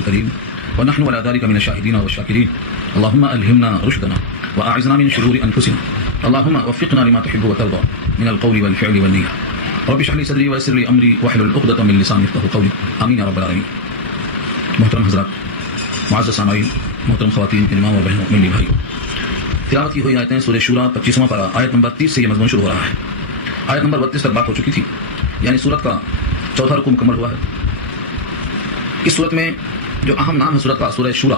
الكريم ونحن على ذلك من الشاهدين والشاكرين. اللهم ألهمنا رشدنا وأعذنا من شرور أنفسنا. اللهم وفقنا لما تحب وترضى من القول والفعل والنية. رب اشرح لي صدري ويسر لي أمري واحلل عقدة من لساني يفقهوا قولي. آمين يا رب العالمين. محترم حضرات، معزز سامعین، محترم خواتین، امام اور بہنوں، میرے بھائیوں، تلاوت کی ہوئی آیتیں سورہ شورى 25واں پارہ آیت نمبر 30 سے یہ مضمون شروع ہو رہا ہے. آیت نمبر 32 تک بات ہو چکی تھی، یعنی سورت کا چوتھا رکوع مکمل ہوا ہے. اس سورت میں جو اہم نام ہے سورت کا، سورہ شورى،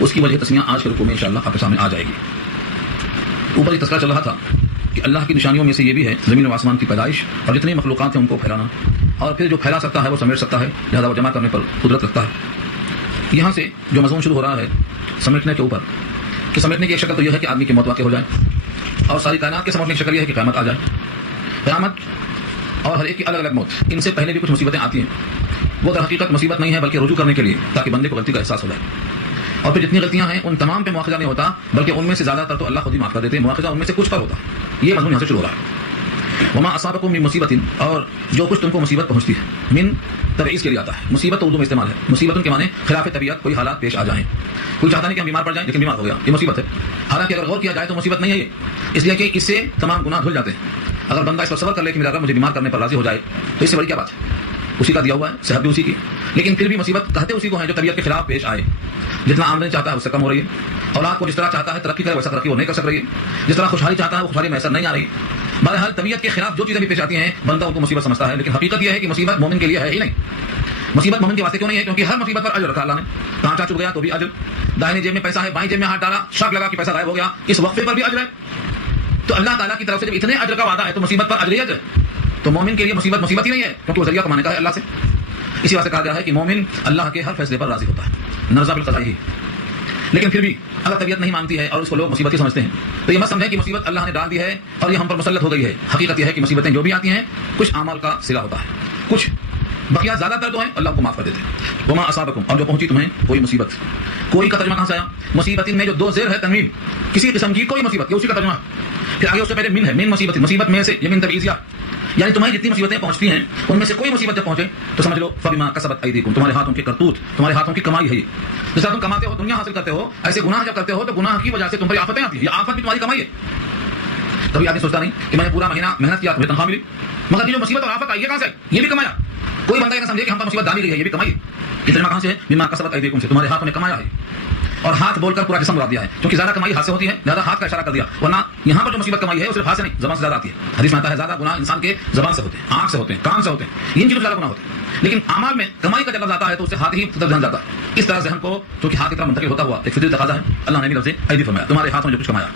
اس کی وجہ تسمیہ آج کے رکوع میں انشاءاللہ آپ کے سامنے آ جائے گی. اوپر یہ تذکرہ چل رہا تھا کہ اللہ کی نشانیوں میں سے یہ بھی ہے زمین و آسمان کی پیدائش اور جتنے مخلوقات ہیں ان کو پھیلانا، اور پھر جو پھیلا سکتا ہے وہ سمیٹ سکتا ہے، لہذا وہ جمع کرنے پر قدرت رکھتا ہے. یہاں سے جو مضمون شروع ہو رہا ہے سمیٹنے کے اوپر، کہ سمیٹنے کی ایک شکل تو یہ ہے کہ آدمی کی موت واقع ہو جائے، اور ساری کائنات کے سمیٹنے کی شکل یہ ہے کہ قیامت آ جائے. قیامت اور ہر ایک کی الگ الگ موت، ان سے پہلے بھی کچھ مصیبتیں آتی ہیں. وہ در حقیقت مصیبت نہیں ہے بلکہ رجوع کرنے کے لیے، تاکہ بندے کو غلطی کا احساس ہو جائے. اور پھر جتنی غلطیاں ہیں ان تمام پہ مواخذہ نہیں ہوتا، بلکہ ان میں سے زیادہ تر تو اللہ خود ہی معاف کر دیتے ہیں، مواخذہ ان میں سے کچھ پر ہوتا. یہ مضمون یہاں سے شروع ہو رہا ہے. وما اصابکم من مصیبت، اور جو کچھ تم کو مصیبت پہنچتی ہے، من تبعیض کے لیے آتا ہے. مصیبت تو اردو میں استعمال ہے. مصیبت کے معنی خلاف طبیعت، کوئی حالات پیش آ جائیں. کوئی چاہتا نہیں کہ ہم بیمار پڑ جائیں لیکن بیمار ہو گیا، یہ مصیبت ہے. حالانکہ اگر غور کیا جائے تو مصیبت نہیں ہے یہ، اس لیے کہ اس سے تمام گناہ دھل جاتے ہیں. اگر بندہ اس پر صبر کر لے کہ میرا رب مجھے بیمار کرنے پر راضی ہو جائے تو اس سے بڑی کیا بات ہے. اسی کا دیا ہوا ہے، صحت بھی اسی کی، لیکن پھر بھی مصیبت کہتے اسی کو ہیں جو طبیعت کے خلاف پیش آئے. جتنا آمدنی چاہتا ہے اس سے کم ہو رہی ہے. اولاد کو جس طرح چاہتا ہے ترقی کرے ویسا ترقی وہ نہیں کر سک رہی ہے. جس طرح خوشحالی چاہتا ہے وہ خوشحالی میسر نہیں آ رہی. بہرحال طبیعت کے خلاف جو چیزیں بھی پیش آتی ہیں بندہ ان کو مصیبت سمجھتا ہے، لیکن حقیقت یہ ہے کہ مصیبت مومن کے لیے ہے ہی نہیں. مصیبت مومن کے واسطے کیوں نہیں ہے؟ کیونکہ ہر مصیبت پر اجر رکھا اللہ نے. کانٹا چبھ گیا تو بھی اجر، داہنی جیب میں پیسہ ہے بائیں جیب میں ہاتھ ڈالا، شاک لگا کہ پیسہ غائب ہو گیا، اس وقفے پر بھی اجر ہے. تو اللہ تعالیٰ کی طرف سے جب اتنے اجر کا وعدہ ہے تو مصیبت پر اجر ہی اجر. تو مومن کے لیے مصیبت مصیبت ہی نہیں ہے، کیونکہ وہ ذریعہ کمانے کا ہے اللہ سے. اسی واسطے کہا گیا ہے کہ مومن اللہ کے ہر فیصلے پر راضی ہوتا ہے، نرضا بالقضاء ہی. لیکن پھر بھی اگر طبیعت نہیں مانتی ہے اور اس کو لوگ مصیبت ہی سمجھتے ہیں تو یہ مت سمجھیں کہ مصیبت اللہ نے ڈال دی ہے اور یہ ہم پر مسلط ہو گئی ہے. حقیقت یہ ہے کہ مصیبتیں جو بھی آتی ہیں کچھ اعمال کا صلہ ہوتا ہے، کچھ بقیہ زیادہ تر تو ہیں اللہ کو معاف کر دیتے ہیں. وما اصابکم، اور جو پہنچی تمہیں کوئی مصیبت. کوئی کا ترجمہ کہاں سے آیا؟ مصیبت میں جو دو زیر ہے تنوین، کسی قسم کی کوئی مصیبت، یہ اسی کا ترجمہ. پھر آگے اس سے پہلے من ہے، من مصیبت، مصیبت میں سے، یہ من تبعیضیہ، یعنی تمہیں جتنی مصیبتیں پہنچتی ہیں ان میں سے کوئی مصیبت جب پہنچے تو سمجھ لو فبما کسبت ایدیکم، تمہارے ہاتھوں کی کرتوت، تمہارے ہاتھوں کی کمائی ہے یہ. جس طرح تم کماتے ہو، دنیا حاصل کرتے ہو، ایسے گناہ جب کرتے ہو تو گناہ کی وجہ سے تم پر آفتیں آتی ہیں. یہ آفت بھی تمہاری کمائی ہے. کبھی آدمی سوچتا نہیں کہ میں نے پورا مہینہ محنت کیا تمہیں تنخواہ ملی، مگر یہ جو مصیبت اور آفت آئی ہے کہاں سے؟ یہ بھی کمایا. کوئی بندہ یہ نہ سمجھے کہ ہم پر مصیبت ڈالی گئی ہے، یہ بھی کمائی ہے. یہ ترجمہ کہاں سے ہے؟ بما کسبت ایدیکم سے، تمہارے ہاتھوں نے کمایا ہے. اور ہاتھ بول کر پورا جسم مراد دیا ہے، کیونکہ زیادہ کمائی ہاتھ سے ہوتی ہے، زیادہ ہاتھ کا اشارہ کر دیا. ورنہ یہاں پر جو مصیبت کمائی ہے وہ صرف ہاتھ سے نہیں، زبان سے زیادہ آتی ہے. حدیث میں آتا ہے زیادہ گناہ انسان کے زبان سے ہوتے ہیں، آنکھ سے ہوتے ہیں، کان سے ہوتے ہیں، ان چیزوں سے زیادہ گناہ ہوتے ہیں. لیکن اعمال میں کمائی کا جب لفظ آتا ہے تو اس سے ہاتھ ہی ذہن جاتا ہے. اس طرح ذہن کو چونکہ ہاتھ کی طرف منتقل ہوتا ہوا ایک فطری تقاضا ہے، اللہ نے بھی لفظ ایدی فرمایا، تمہارے ہاتھوں نے جو کچھ کمایا.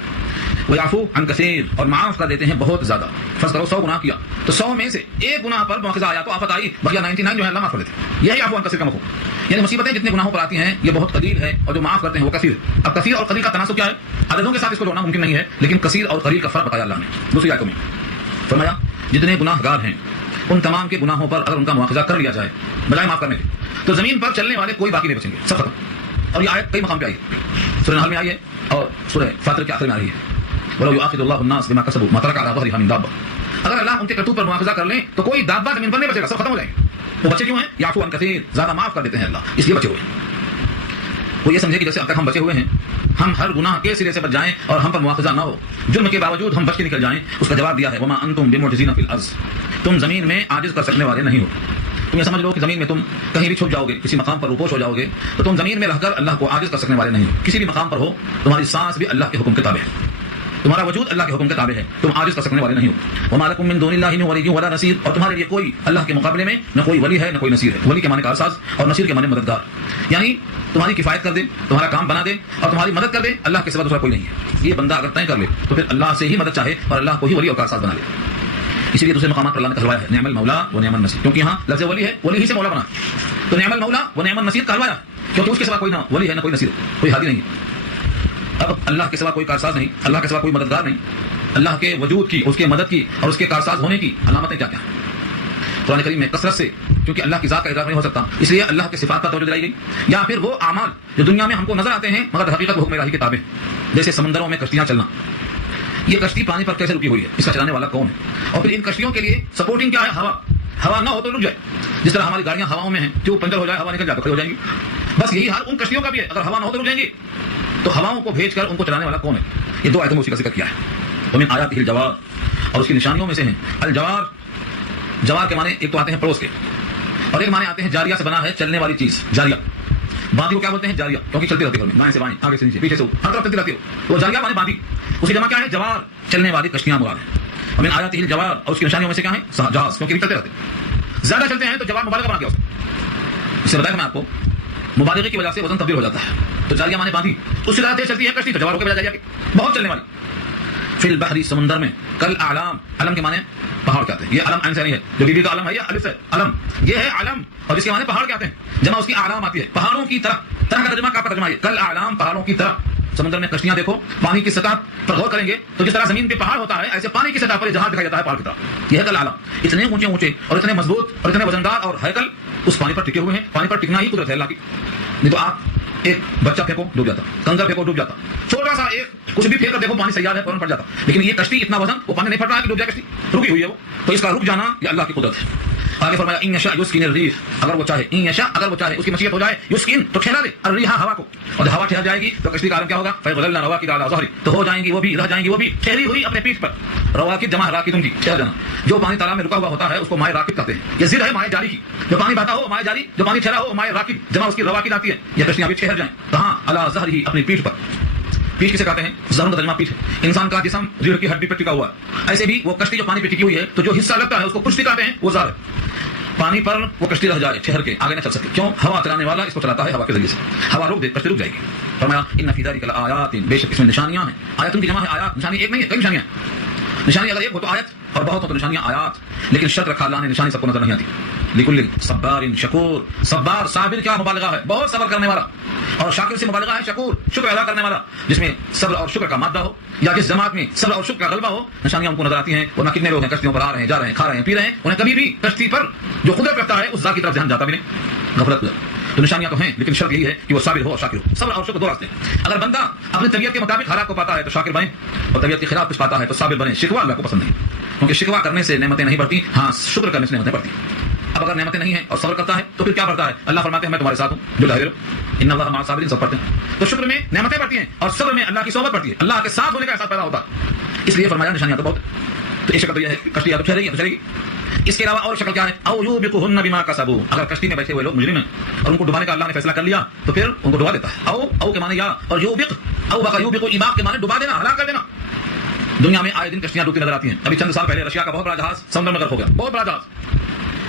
ویعفو عن کثیر، اور معاف کر دیتے ہیں بہت زیادہ. فرض کرو 100 گناہ کیا تو 100 میں سے ایک گناہ پر مواخذہ آیا تو آفت آئی، بقیہ 99 جو ہے اللہ معاف کر دیتے ہیں. یہی عفو عن کثیر کا مفہوم. یعنی مصیبتیں جتنے گناہوں پر آتی ہیں یہ بہت قلیل ہے، اور جو معاف کرتے ہیں وہ کثیر. اب کثیر اور قلیل کا تناسب کیا ہے؟ عددوں کے ساتھ اس کو جوڑنا ممکن نہیں ہے، لیکن کثیر اور قلیل کا فرق بتایا اللہ نے دوسری آیتوں میں. فرمایا جتنے گناہ گار ہیں ان تمام کے گناہوں پر اگر ان کا مواخذہ کر لیا جائے بجائے معاف کرنے کے تو زمین پر چلنے والے کوئی باقی نہیں بچیں گے، سب ختم. اور یہ آیت کئی مقام پہ آئی ہے، سورہ نحل میں آئی ہے اور سورہ فاطر کے آخر میں آ رہی ہے. وَلَوْ يُؤَاخِذُ اللَّهُ النَّاسَ بِمَا كَسَبُوا مَا تَرَكَ عَلَىٰ ظَهْرِهَا مِن دَابَّةٍ، اگر اللہ ان کے کرتوت پر مواخذہ کر لیں تو کوئی دابہ زمین پر نہیں بچے گا، سب ختم ہو جائیں گے. وہ بچے کیوں ہیں؟ یعفو عن کثیر، زیادہ معاف کر دیتے ہیں اللہ، اس لیے بچے ہوئے ہیں. وہ یہ سمجھے کہ جیسے اب تک ہم بچے ہوئے ہیں ہم ہر گناہ کے سرے سے بچ جائیں اور ہم پر مواخذہ نہ ہو، جرم کے باوجود ہم بچ کے نکل جائیں. اس کا جواب دیا ہے وما انتم بمعجزین فی الارض، تم زمین میں عاجز کر سکنے والے نہیں ہو. تم یہ سمجھ لو کہ زمین میں تم کہیں بھی چھپ جاؤ گے، کسی مقام پر روپوش ہو جاؤ گے تو تم زمین میں رہ کر اللہ کو عاجز کر سکنے والے نہیں ہو. کسی بھی مقام پر ہو تمہاری سانس بھی اللہ کے حکم کے تابع ہے، تمہارا وجود اللہ کے حکم کے تابع ہے، تم عاجز کر سکنے والے نہیں ہو. وما لکم من دون اللہ من ولی ولا نصیر، اور تمہارے لیے کوئی اللہ کے مقابلے میں نہ کوئی ولی ہے نہ کوئی نصیر ہے. ولی کے معنی کارساز اور نصیر کے معنی مددگار، یعنی تمہاری کفایت کر دے، تمہارا کام بنا دے اور تمہاری مدد کر دے. اللہ کے سوا دوسرا کوئی نہیں ہے. یہ بندہ اگر طے کر لے تو پھر اللہ سے ہی مدد چاہے اور اللہ کو ہی ولی اور کارساز بنا لے. اسی لیے دوسرے مقامات پر اللہ نے کہلوایا ہے نعم المولا و نعم النصیر، کیونکہ یہاں لفظ ولی ہے، ولی ہی سے مولا بنا، تو نعم المولا و نعم النصیر کہلوایا کیونکہ اس کے سوا کوئی نہ ولی ہے نہ کوئی نصیر، کوئی ہادی نہیں. اب اللہ کے سوا کوئی کارساز نہیں، اللہ کے سوا کوئی مددگار نہیں. اللہ کے وجود کی، اس کے مدد کی اور اس کے کارساز ہونے کی علامتیں کیا کیا ہیں؟ قرآن کریم میں کثرت سے، کیونکہ اللہ کی ذات کا ادراک نہیں ہو سکتا اس لیے اللہ کے صفات پر توجہ دلائی گئی، یا پھر وہ اعمال جو دنیا میں ہم کو نظر آتے ہیں مگر حقیقت حکم الہی کے تابع، جیسے سمندروں میں کشتیاں چلنا. یہ کشتی پانی پر کیسے رکی ہوئی ہے، اس کا چلانے والا کون ہے، اور پھر ان کشتیوں کے لیے سپورٹنگ کیا ہے؟ ہوا. ہوا نہ ہو تو رک جائے. جس طرح ہماری گاڑیاں ہواؤں میں ہیں، جو پنچر ہو جائے ہوا نکل جائے تو کھڑی ہو جائیں گی. بس یہی حال ان کشتیوں کا بھی ہے، اگر ہوا نہ ہو تو رک جائیں گی، تو ہواؤں کو بھیج کر ان کو چلانے والا کون ہے؟ یہ دو آیتوں میں اسی کا ذکر کیا ہے. ومن آیاتہ الجوار، اور اس کی نشانیوں میں سے ہیں الجوار. جوار کے معنی ایک تو آتے ہیں پڑوس کے، اور ایک معنی آتے ہیں جاریہ سے بنا ہے چلنے والی چیز. جاریہ باندھی کو کیا بولتے ہیں؟ جاریہ، کیونکہ چلتی رہتی ہے، دائیں سے بائیں، آگے سے نیچے، پیچھے سے ہر طرف چلتی رہتی ہے، تو جاریہ معنی باندھی. اس کی جمع کیا ہے؟ جوار، چلنے والی کشتیاں مراد ہیں. ومن آیاتہ الجوار، اور اس کی نشانیوں میں سے کیا ہے؟ جہاز، کیونکہ چلتے رہتے ہیں، زیادہ چلتے ہیں تو جوار مبالغہ بنا دیا اس سے بتایا میں آپ کو، مبالغے کی وجہ سے وزن تبدیل ہو جاتا ہے. تو جاریہ معنی باندھی، اس سے زیادہ تیز چلتی ہے کشتی، تو جوار ہو کے بجائے جاریہ کے بہت چلنے والی. فی البحر، سمندر میں، کل اعلام، علم کے معنی پہاڑ کہتے ہیں. یہ علم عین سے نہیں ہے، جو بی بی کا علم ہے، یہ الف ہے، علم یہ ہے علم، اور اس کے معنی پہاڑ کہتے ہیں. جمع اس کی اعلام آتی ہے، پہاڑوں کی طرح. طرح کا ترجمہ کا ترجمہ ہے کل اعلام، پہاڑوں کی طرح. سمندر میں کشتیاں دیکھو، پانی کی سطح پر غور کریں گے تو جس طرح زمین پہ پہاڑ ہوتا ہے، ایسے پانی کی سطح پر جہاز دکھائی جاتا ہے پہاڑ کی طرح. یہ ہے کل اعلام. اتنے اونچے اونچے اور اتنے مضبوط اور اتنے وزندار اور ہیکل اس پانی پر ٹکے ہوئے ہیں. پانی پر ٹکنا ہی قدرت ہے اللہ کی. نہیں تو آپ ایک بچہ پھینکو ڈوب جاتا، کنکر پھینکو ڈوب جاتا، چھوٹا سا ایک کچھ بھی پھینک کر دیکھو پانی سیال ہے فوراً پڑ جاتا. لیکن یہ کشتی اتنا وزن، وہ پانی نہیں پڑ رہا ہے کہ ڈوب جائے کشتی، رکی ہوئی ہے وہ. تو اس کا رک جانا یہ اللہ کی قدرت ہے. آگے فرمایا ان یشاء یسکن الریح، اگر وہ چاہے، ان یشاء اگر وہ چاہے، اس کی مشیت ہو جائے، یسکن تو ٹھہرا دے، الریح ہوا کو، اور جب ہوا ٹھہر جائے گی تو کشتی کا عالم کیا ہوگا؟ فیغللن رواکد علی ظہری، تو ہو جائیں گی وہ بھی، رہ جائیں گی وہ بھی ٹھہری ہوئی اپنے پیٹھ پر. رواکد جمع راکدن کی، ٹھہر جانا. جو پانی تالاب میں رکا ہوا ہوتا ہے اس کو مائع راکد کہتے ہیں. یہ ضد ہے مائع جاری کی، جو پانی بہتا ہو مائع جاری، جو پانی ٹھہرا ہو مائع راکد، جمع اس کی رواکد آتی ہے. یہ کشتیاں بھی ٹھہر جائیں کہاں؟ علی ظہری، اپنی پیٹھ پر. پیٹھ کسے کہتے ہیں؟ ظہر کا ترجمہ پیٹھ ہے. انسان کا جسم ریڑھ کی ہڈی پر ٹکا ہوا ہے، ایسے بھی وہ کشتی جو پانی پہ ٹکی ہوئی ہے تو جو حصہ لگتا ہے اس کو کشتی کہتے ہیں، وہ ظہر ہے. پانی پر وہ کشتی رہ جائے، ٹھہر کے آگے نہ چل سکے. کیوں؟ ہوا چلانے والا اس کو چلاتا ہے ہوا کے ذریعے سے. ہوا روک دے کشتی رک جائے گی. فرمایا ان فی ذلک لآیات، بے شک اس میں نشانیاں ہیں. آیاتوں کی جمع ہے آیات. نشانی ایک نہیں ہے، کئی نشانیاں ہیں. نشانی اگر ایک ہو تو آیت، اور بہت ہو تو نشانیاں آیات. لیکن شرط رکھا اللہ نے، نشانی سب کو نظر نہیں آتی. لکل صبار شکور، صبار صابر کیا مبالغہ ہے، بہت صبر کرنے والا. اور شاکر سے مبالغہ ہے شکور، شکر ادا کرنے والا، جس میں صبر اور شکر کا مادہ ہو، یا جس جماعت میں صبر اور شکر کا غلبہ ہو. نشانیاں ہم کو نظر آتی ہیں. ورنہ کتنے لوگ ہیں کشتیوں پر آ رہے ہیں، جا رہے ہیں، کھا رہے ہیں، پی رہے ہیں، انہیں کبھی بھی کشتی پر جو قدرت رکھتا ہے اس ذات کی طرف ذہن جاتا بھی نہیں، غفلت. تو نشانیاں تو ہیں، لیکن شرط یہی ہے کہ وہ صابر ہو اور شاکر ہو. صبر اور شکر دو راستے ہیں. اگر بندہ اپنی طبیعت کے مطابق حالات کو پاتا ہے تو شاکر بنے، اور طبیعت کے خلاف کچھ پاتا ہے تو صابر بنے. شکوہ اللہ کو پسند نہیں، کیونکہ شکوہ کرنے سے نعمتیں نہیں بڑھتی، ہاں شکر کرنے سے نعمتیں بڑھتی. اب اگر نعمتیں نہیں ہیں اور صبر کرتا ہے تو پھر کیا بڑھتا ہے؟ اللہ فرماتے ہیں میں تمہارے ساتھ ہوں جو ڈاہر ان اللہ مع الصابرین، سب پڑھتے ہیں. تو شکر میں نعمتیں بڑھتی ہیں اور صبر میں اللہ کی صحبت بڑھتی ہے، اللہ کے ساتھ ہونے کا احساس پیدا ہوتا ہے. اس لیے فرمایا نشانیاں تو بہت. تو ایک شکل تو یہ ہے کشتی یا تو ٹھہرے گی یا تو چلے گی. اس کے علاوہ اور شکل کیا ہے؟ او یوبقهن بما کسبوا، اگر کشتی میں بیٹھے ہوئے لوگ مجرم ہیں اور ان کو ڈبانے کا اللہ نے فیصلہ کر لیا تو پھر ان کو ڈبا دیتا ہے. او کے معنی یا، اور یوبق، او بقى یوبق، اباق کے معنی ڈبا دینا، ہلاک کر دینا. دنیا میں آئے دن کشتیاں ڈوبتی نظر آتی ہیں. ابھی چند سال پہلے رشیا کا بہت بڑا جہاز سمندر میں غرق ہو گیا، بہت بڑا جہاز.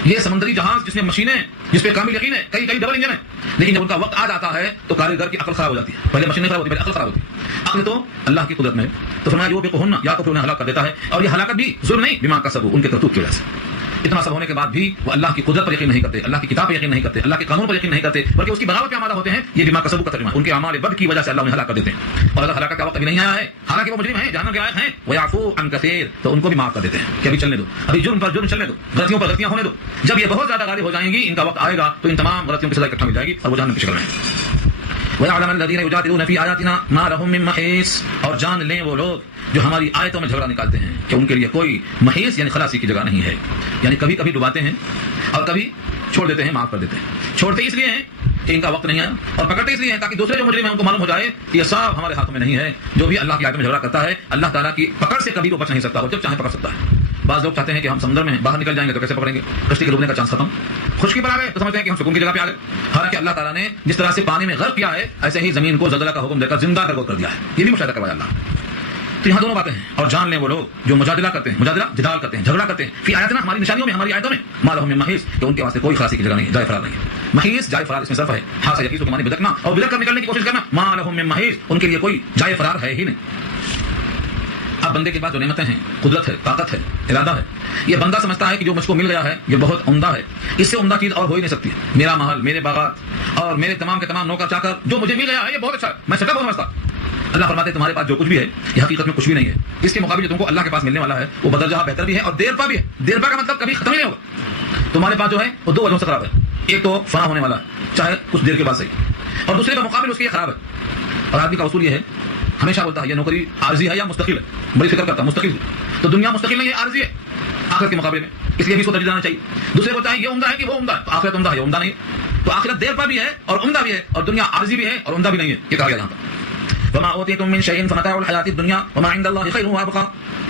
یہ سمندری جہاز جس میں مشینیں، جس پہ کامل یقین ہے، کئی ڈبل انجن ہے، لیکن جب ان کا وقت آ جاتا ہے تو کاریگر کی عقل خراب ہو جاتی ہے. پہلے مشینیں خراب ہوتی ہے، پہلے عقل خراب ہوتی ہے. عقل تو اللہ کی قدرت میں ہے. تو فرمایا یوبقهن، یا تو پھر انہیں ہلاک کر دیتا ہے. اور یہ ہلاکت بھی ظلم نہیں، بما کسبوا، ان کے کرتوت کی وجہ سے. اتنا سب ہونے کے بعد بھی وہ اللہ کی قدرت پر یقین نہیں کرتے، اللہ کی کتاب پر یقین نہیں کرتے، اللہ کے قانون پر یقین نہیں کرتے، بلکہ اس کی بغاوت پہ آمادہ ہوتے ہیں. یہ بما کسبوا کا ترجمہ ہے. ان کے اعمال بد کی وجہ سے اللہ انہیں ہلاک کر دیتے ہیں. اور اگر ہلاکت کا وقت ابھی نہیں آیا ہے، حالانکہ وہ مجرم ہیں، جہنم کے لائق ہیں، ويعفو عن كثير، تو ان کو بھی معاف کر دیتے ہیں کہ ابھی چلنے دو، ابھی جرم پر جرم چلنے دو، غلطیوں پر غلطیاں ہونے دو. جب یہ بہت زیادہ غالب ہو جائیں گی، ان کا وقت آئے گا تو ان تمام غلطیوں کی سزا اکٹھا مل جائے گی اور وہ جہنم کی شکل میں. ويعلم الذين يجادلون في آياتنا ما لهم من محيص، اور جان لیں وہ لوگ جو ہماری آیتوں میں جھگڑا نکالتے ہیں کہ ان کے لیے کوئی محیص یعنی خلاصی کی جگہ نہیں ہے. یعنی کبھی کبھی ڈباتے ہیں اور کبھی چھوڑ دیتے ہیں، معاف کر دیتے ہیں. چھوڑتے اس لیے ہیں کہ ان کا وقت نہیں آیا، اور پکڑتے اس لیے ہیں تاکہ دوسرے جو مجرم ہیں ان کو معلوم ہو جائے کہ یہ صاحب ہمارے ہاتھوں میں نہیں ہے. جو بھی اللہ کی آیتوں میں جھگڑا کرتا ہے اللہ تعالیٰ کی پکڑ سے کبھی وہ بچ نہیں سکتا، وہ جب چاہے پکڑ سکتا ہے. بعض لوگ چاہتے ہیں کہ ہم سمندر میں باہر نکل جائیں گے تو کیسے پکڑیں گے، کشتی کے ڈوبنے کا چانس ختم. خشکی پر آ گئے تو سمجھتے ہیں کہ ہم سکون کی جگہ پہ آ گئے. حالانکہ اللہ تعالیٰ نے جس طرح سے پانی میں غرق کیا ہے ایسے ہی زمین کو زلزلہ کا حکم دے کر زندہ کر دیا ہے. یہ بھی مشاہدہ کروایا اللہ. تو یہاں دونوں باتیں ہیں. اور جان لیں وہ لوگ جو مجادلہ کرتے ہیں، جدال کرتے ہیں، جھگڑا کرتے ہیں، فی آیاتنا، ہماری نشانیوں میں، ہماری آیتوں میں، ما لهم من محیص، کہ ان کے واسطے کوئی خلاصی کی جگہ نہیں، جائے فرار نہیں. محیص جائے فرار اس میں صرف ہے. ہاں سے یقین کے معنی بدکنا اور بدک کر نکلنے کی کوشش کرنا. ما لهم من محیص، ان کے لیے کوئی جائے فرار ہے ہی نہیں. اب بندے کے پاس جو نعمتیں ہیں، قدرت ہے، طاقت ہے، ارادہ ہے، یہ بندہ سمجھتا ہے کہ جو مجھ کو مل گیا ہے یہ بہت عمدہ ہے، اس سے عمدہ چیز اور ہو ہی نہیں سکتی. میرا محل، میرے باغات اور میرے تمام کے تمام نوکر چاکر، جو مجھے مل گیا ہے یہ بہت اچھا ہے، میں سٹا بہت سمجھتا. اللہ فرماتے ہیں تمہارے پاس جو کچھ بھی ہے یہ حقیقت میں کچھ بھی نہیں ہے. اس کے مقابل جو تم کو اللہ کے پاس ملنے والا ہے وہ بدرجہ بہتر بھی ہے اور دیر پا بھی ہے. دیر پا کا مطلب کبھی ختم ہی نہیں ہوگا. تمہارے پاس جو ہے وہ دو وجہوں سے خراب ہے. ایک تو فنا ہونے والا ہے چاہے کچھ دیر کے بعد صحیح، اور دوسرے کا مقابل اس کے یہ خراب ہے. اور آدمی کا اصول یہ ہے، ہمیشہ بولتا ہے یہ نوکری عارضی ہے یا مستقل ہے. بڑی فکر کرتا ہے مستقل. تو دنیا مستقل نہیں ہے، عارضی ہے آخرت کے مقابلے میں، اس لیے بھی اس کو ترجیح دینا چاہیے. دوسرے بولتا ہے یہ عمدہ ہے کہ وہ عمدہ ہے، آخرت عمدہ ہے، یہ عمدہ نہیں. تو آخرت دیر پر بھی ہے اور عمدہ بھی ہے، اور دنیا عارضی بھی ہے اور عمدہ بھی نہیں ہے، یہ کہا گیا یہاں پر فما اوتیتم من شیء فمتاع الحیاۃ الدنیا وما عند اللہ خیر وابقى،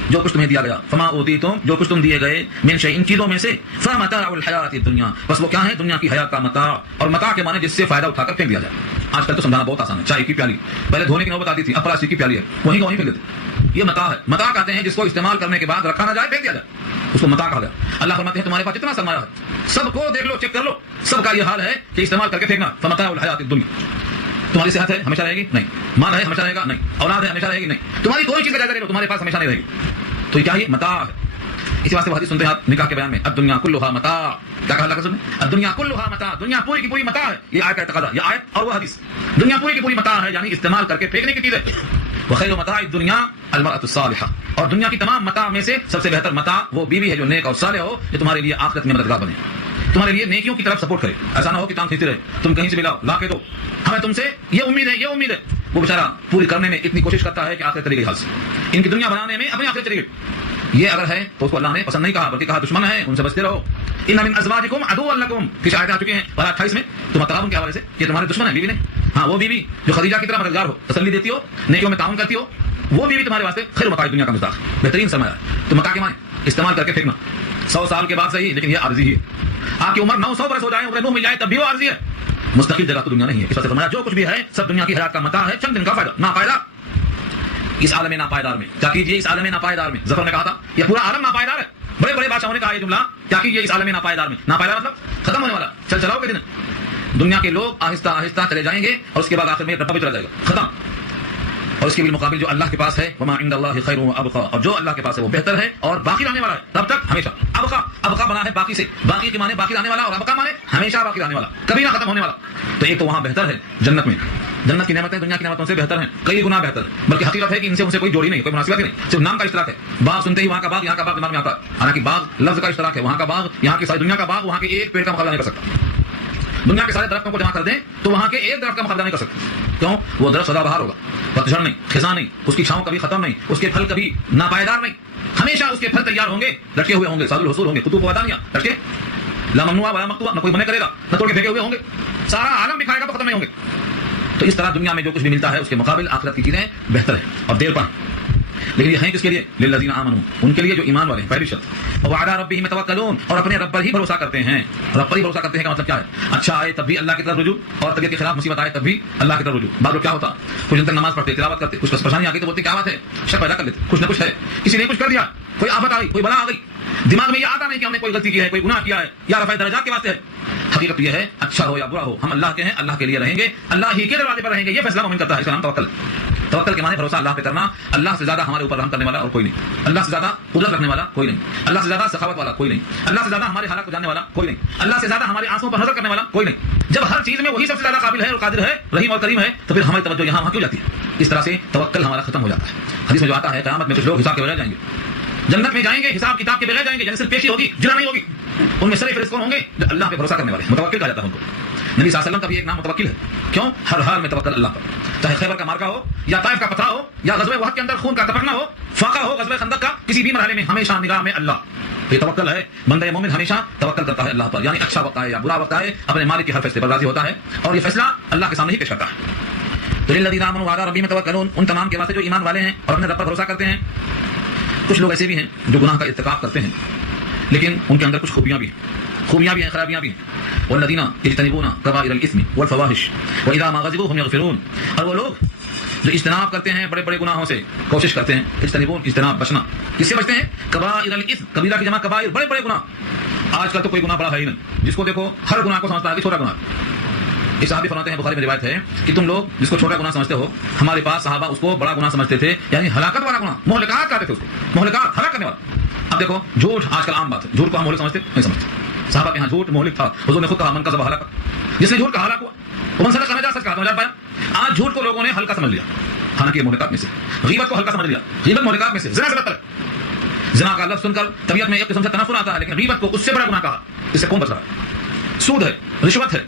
جو کچھ تمہیں دیا گیا، فما اوتیتم جو کچھ تم دیے گئے، من شیء ان چیزوں میں سے، فمتاع الحیۃ الدنیا بس وہ کیا ہے، دنیا کی حیات کا متاع، اور متاع کے معنی جس سے فائدہ اٹھا کر پھینک دیا جائے۔ آج کل تو سمجھانا بہت آسان ہے، چائے کی پیالی پہلے دھونے کی نوبت آتی تھی، اب پلاسٹک کی پیالی ہے، وہیں کا وہیں پھینک دیتے، یہ متاع ہے۔ متاع کہتے ہیں جس کو استعمال کرنے کے بعد رکھا نہ جائے، پھینک دیا جائے، اس کو متاع کہا گیا۔ اللہ فرماتے ہیں تمہارے پاس جتنا سرمایہ ہے سب کو دیکھ لو، چیک کر لو، سب کا یہ حال ہے کہ استعمال کر کے پھینکنا، فمتاع الحیات الدنیا۔ تمہاری صحت ہے ہمیشہ رہے گی؟ نہیں۔ مال ہے ہمیشہ رہے گا؟ نہیں۔ اولاد ہے ہمیشہ رہے گی؟ نہیں۔ تمہاری کوئی چیز کا جائزہ لے لو، تمہارے پاس ہمیشہ نہیں رہے گی، تو یہ کیا ہے؟ متاع ہے۔ اسی واسطے وہ حدیث سنتے ہیں آپ نکاح کے بیان میں، الدنیا کلھا متاع، کیا کہا اللہ کے رسول نے؟ الدنیا کلھا متاع، دنیا پوری کی پوری متاع ہے، یہ آیت کا تقاضا، یہ آیت اور وہ حدیث، دنیا پوری کی پوری متاع ہے، یعنی استعمال کر کے پھینکنے کی چیز ہے۔ وخیر متاع الدنیا المرأة الصالحہ، اور دنیا کی تمام متاع میں سے سب سے بہتر متاع وہ بیوی ہے جو نیک اور صالح ہو، جو تمہارے لیے آخرت میں مددگار بنے، تمہارے لیے نیکیوں کی طرف سپورٹ کرے، ایسا نہ ہو کہ ٹانگ کھینچتے رہے، تم کہیں سے بھی لاؤ، لا کے دو، ہمیں تم سے یہ امید ہے، یہ امید ہے، وہ بیچارہ پوری کرنے میں اتنی کوشش کرتا ہے کہ آخرت چلی گئی حال سے، ان کی دنیا بنانے میں اپنی آخرت چلی گئی۔ یہ اگر ہے تو اس کو اللہ نے پسند نہیں کہا، بلکہ کہا دشمن ہے، ان سے بچتے رہو۔ ان من ازواجکم عدوا لکم، کچھ آیتیں آ چکی ہیں 28 میں، تم تغابن کے حوالے سے کہ تمہارے دشمن ہیں، بیوی نے، ہاں وہ بیوی جو خدیجہ کی طرح مددگار ہو، تسلی دیتی ہو، نیکیوں میں تعاون کرتی ہو، وہ بیوی تمہارے واسطے خیر متاع دنیا کا مصداق، بہترین سرمایہ ہے۔ تو متاع کے معنی استعمال کر کے پھینکنا، 100 سال کے بعد صحیح، لیکن یہ عارضی ہے۔ آپ کی عمر 900 برس ہو جائے، عمر 9 مل جائے، تب بھی وہ عارضی ہے، مستقل جگہ تو دنیا نہیں ہے۔ اس واسطے فرمایا جو کچھ بھی ہے سب دنیا کی حیات کا متاع ہے، چند دن کا فائدہ، ناپائیدار، اس عالم ناپائیدار میں کیا کیجیے، اس عالم ناپائیدار میں ظفر نے کہا تھا یہ پورا عالم ناپائیدار ہے، بڑے بڑے بادشاہوں نے کہا یہ جملہ، کیا کیجیے اس عالم ناپائیدار میں، ناپائیدار مطلب ختم ہونے والا، چل چلاؤ کے دن، دنیا کے لوگ آہستہ آہستہ چلے جائیں گے اور اس کے بعد آخر میں ڈبہ بھی چلا جائے گا، ختم، اور اس کے بالمقابل جو اللہ کے پاس ہے، وما عند اللہ خیر وابقى، اور جو اللہ کے پاس ہے وہ بہتر ہے اور باقی رہنے والا ہے تب تک ہمیشہ۔ ابقى بنا ہے باقی سے، باقی کے معنی باقی رہنے والا، اور ابقى معنی ہمیشہ باقی رہنے والا، کبھی نہ ختم ہونے والا۔ تو ایک تو وہاں بہتر ہے جنت میں، جنت کی نعمتیں دنیا کی نعمتوں سے بہتر ہیں، کئی گنا بہتر، بلکہ حقیقت ہے کہ ان سے کوئی جوڑی نہیں، کوئی مناسبت نہیں، صرف نام کا اشتراک ہے۔ باغ سنتے ہی وہاں کا باغ یہاں کا باغ دماغ میں آتا ہے، حالانکہ باغ لفظ کا اشتراک ہے، وہاں کا باغ یہاں کی ساری دنیا کا باغ وہاں کے ایک پیڑ کا مقابلہ نہیں کر سکتا۔ دنیا کے سارے درختوں کو جمع کر دیں تو وہاں کے ایک درخت کا مقابلہ نہیں کر سکتے، کیوں؟ وہ درخت سدا بہار ہوگا، پتجھڑ نہیں، خزاں نہیں، اس کی چھاؤں کبھی ختم نہیں، اس کے پھل کبھی ناپائیدار نہیں، ہمیشہ اس کے پھل تیار ہوں گے، لٹکے ہوئے ہوں گے، سعد الحصول ہوں گے، قطوف ودانیہ لٹکے، لا ممنوع ولا مقطوع، نہ کوئی منع کرے گا، نہ توڑ کے پھینکے ہوئے ہوں گے، سارا عالم بھی کھائے گا تو ختم نہیں ہوں گے۔ تو اس طرح دنیا میں جو کچھ بھی ملتا ہے اس کے مقابل آخرت کی چیزیں بہتر ہیں اور دیر پر، لیکن یہ ہیں کس کے لیے؟ للذین آمنوا، ان کے لیے جو ایمان والے ہیں، پہلی شرط، وعلی ربہم یتوکلون، اور اپنے رب پر ہی بھروسہ کرتے ہیں۔ رب پر ہی بھروسہ کرتے ہیں کا مطلب کیا ہے؟ اچھا آئے تب بھی اللہ کی طرف رجوع، اور طبیعت کے خلاف مصیبت آئے تب بھی اللہ کی طرف رجوع۔ بعد میں کیا ہوتا، کچھ دن تک نماز پڑھتے، تلاوت کرتے، کچھ پریشانی آ گئی تو بولتے کیا بات ہے، شک پیدا کر لیتے، کچھ نہ کچھ ہے، کسی نے کچھ کر دیا، کوئی آفت آ گئی، کوئی بلا آ گئی، دماغ میں یہ آتا نہیں کہ ہم نے کوئی غلطی کی ہے، کوئی گناہ کیا ہے، یا رفع درجات کے واسطے ہے۔ حقیقت یہ ہے اچھا ہو یا برا ہو، ہم اللہ کے ہیں، اللہ کے لیے رہیں گے، اللہ ہی کے دروازے پر رہیں گے، یہ فیصلہ مومن کرتا ہے، اس کا نام توکل۔ توکل کے معنی بھروسہ اللہ پہ کرنا، اللہ سے زیادہ ہمارے اوپر رحم کرنے والا اور کوئی نہیں، اللہ سے زیادہ قدرت رکھنے والا کوئی نہیں، اللہ سے زیادہ سخاوت والا کوئی نہیں، اللہ سے زیادہ ہمارے حالات کو جاننے والا کوئی نہیں، اللہ سے زیادہ ہمارے آنسوؤں پر نظر کرنے والا کوئی نہیں۔ جب ہر چیز میں وہی سب سے زیادہ قابل ہے اور قادر ہے، رحیم اور کریم ہے، تو پھر ہماری توجہ یہاں وہاں کیوں جاتی ہے؟ اس طرح سے توکل ہمارا ختم ہو جاتا ہے۔ حدیث میں جو آتا ہے قیامت میں کچھ لوگ حساب کے بغیر جائیں گے، جنت میں جائیں گے حساب کتاب کے بغیر جائیں گے، یعنی صرف پیشی ہوگی، جرا نہیں ہوگی۔ ان میں سر فہرست کون ہوں گے؟ جو اللہ پہ بھروسہ کرنے والے، متوکل کہا جاتا ہے ان کو۔ نبی صلی اللہ علیہ وسلم کا بھی ایک نام متوکل ہے، کیوں؟ ہر حال میں توکل اللہ پر، چاہے خیبر کا مارکا ہو یا طائف کا پتھرا ہو یا غزوہ احد کے اندر خون کا ٹپکنا ہو، فاقہ ہو غزوہ خندق کا، کسی بھی مرحلے میں ہمیشہ نگاہ میں اللہ، یہ توکل ہے۔ بندہ مومن ہمیشہ توکل کرتا ہے اللہ پر، یعنی اچھا وقت آئے یا برا وقت آئے اپنے مالک کے ہر فیصلے پر راضی ہوتا ہے اور یہ فیصلہ اللہ کے سامنے ہی پیش کرتا ہے۔ تو للذین آمنوا وعلی ربہم یتوکلون، ان تمام کے واسطے جو ایمان والے ہیں اور اپنے رب پر بھروسہ کرتے ہیں۔ کچھ لوگ ایسے بھی ہیں جو گناہ کا ارتکاب کرتے ہیں لیکن ان کے اندر کچھ خوبیاں بھی ہیں، خرابیاں بھی ہیں۔ والذین یجتنبون کبائر الاثم والفواحش واذا ما غضبوا هم یغفرون، اور وہ لوگ جو اجتناب کرتے ہیں بڑے بڑے گناہوں سے، کوشش کرتے ہیں، اجتنبون اجتناب بچنا، کس سے بچتے ہیں؟ کبائر الاثم، کبیرہ کی جمع کبائر، بڑے بڑے گناہ۔ آج کل تو کوئی گناہ بڑا ہے ہی نہیں، جس کو دیکھو ہر گناہ کو سمجھتا ہے کہ چھوٹا گناہ۔ ایک صحابی فرماتے ہیں، بخاری میں روایت ہے کہ تم لوگ جس کو چھوٹا گناہ سمجھتے ہو، ہمارے پاس صحابہ اس کو بڑا گناہ سمجھتے تھے، یعنی ہلاکت والا گناہ، مہلکات کہتے تھے اس کو، مہلکات، ہلاک کرنے والا۔ اب دیکھو جھوٹ آج کل عام بات ہے، جھوٹ کو ہم مہلک سمجھتے نہیں سمجھتے، صحابہ کے یہاں جھوٹ مہلک تھا، حضور نے خود کہا من کذب ہلاک، جس نے جھوٹ کا ہلاک ہوا، وہ من صدق نجا، سچ کہا تو نجات پایا۔ آج جھوٹ کو لوگوں نے ہلکا سمجھ لیا، حالانکہ یہ مہلکات میں سے، غیبت کو ہلکا سمجھ لیا، غیبت مہلکات میں سے، زنا سے بدتر ہے۔ زنا کا لفظ سن کر طبیعت میں ایک قسم سے تنفر آتا ہے، لیکن غیبت کو اس سے بڑا گناہ کہا، اس سے کون بچ رہا ہے؟ سود ہے، رشوت ہے،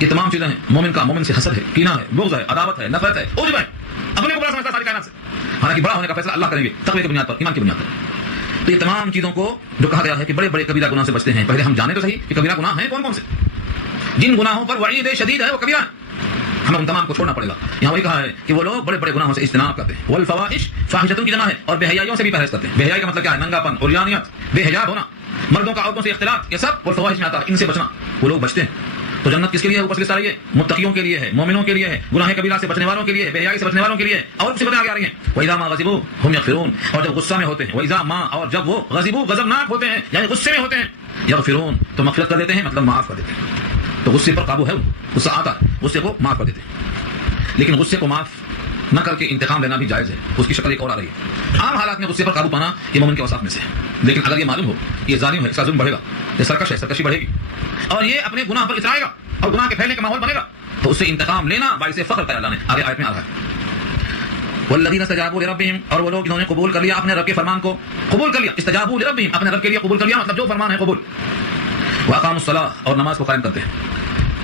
یہ تمام چیزیں ہیں۔ مومن سے حسد ہے، کینہ ہے، بغض ہے، عداوت ہے، نفرت ہے، عجب ہے، اپنے کو بڑا سمجھتا ہے ساری کائنات سے، حالانکہ بڑا ہونے کا فیصلہ اللہ کریں گے تقوی کی بنیاد پر، ایمان کی بنیاد پر۔ تو یہ تمام چیزوں کو جو کہا گیا ہے کہ بڑے بڑے کبیرہ گناہ سے بچتے ہیں، پہلے ہم جانیں تو صحیح کہ کبیرہ گناہ ہیں کون کون سے۔ جن گناہوں پر وعید شدید ہے وہ کبیرہ ہیں، ہمیں ان تمام کو چھوڑنا پڑے گا۔ یہاں وہی کہا ہے کہ وہ لوگ بڑے بڑے گناہوں سے اجتناب کرتے ہیں، والفواحش فاحشۃ کی جمع ہے، اور بے حیائیوں سے بھی پرہیز کرتے ہیں۔ بے حیائی کا مطلب کیا ہے؟ ننگا پن، عریانیت، بے حجاب ہونا، مردوں کا عورتوں سے اختلاط، یہ سب والفواحش میں آتا ہے، ان سے بچنا۔ وہ لوگ بچتے ہیں تو جنت کس کے لیے ہے؟ اوپر سے ساری ہے متقیوں کے لیے ہے، مومنوں کے لیے ہے، گناہ کبیرہ سے بچنے والوں کے لیے ہے، بے حیائی سے بچنے والوں کے لیے ہے۔ اور اسی باتیں آگے آ رہی ہیں، وَإِذَا مَا غَضِبُوا هُمْ يَغْفِرُونَ، اور جب غصہ میں ہوتے ہیں، وَإِذَا مَا، اور جب وہ غضبوا غضبناک ہوتے ہیں یعنی غصے میں ہوتے ہیں، یغفرون تو مغفرت کر دیتے ہیں، مطلب معاف کر دیتے ہیں۔ تو غصے پر قابو ہے، غصہ آتا ہے، غصے کو معاف کر دیتے ہیں، لیکن غصے کو معاف نہ کر کے انتقام لینا بھی جائز ہے، اس کی شکل ایک اور آ رہی ہے۔ عام حالات میں غصے پر قابو پانا یہ مومن کے اوصاف میں سے ہے، لیکن اگر یہ معلوم ہو یہ ظالم ہے، اس کا ظلم بڑھے گا، یہ سرکش ہے، سرکشی بڑھے گی، اور یہ اپنے گناہ پر اترائے گا اور گناہ کے پھیلنے کا ماحول بنے گا، تو اس سے انتقام لینا باعث فخر کا اعلان ہے۔ آگے آیت میں آ رہا ہے، والذین استجابوا لربہم، اور وہ لوگ جنہوں نے قبول کر لیا اپنے رب کے فرمان کو، قبول کر لیا، استجابوا لربہم، اپنے رب کے لیے قبول کر لیا، مطلب جو فرمان ہے قبول، واقاموا الصلاۃ، اور نماز کو قائم کرتے ہیں،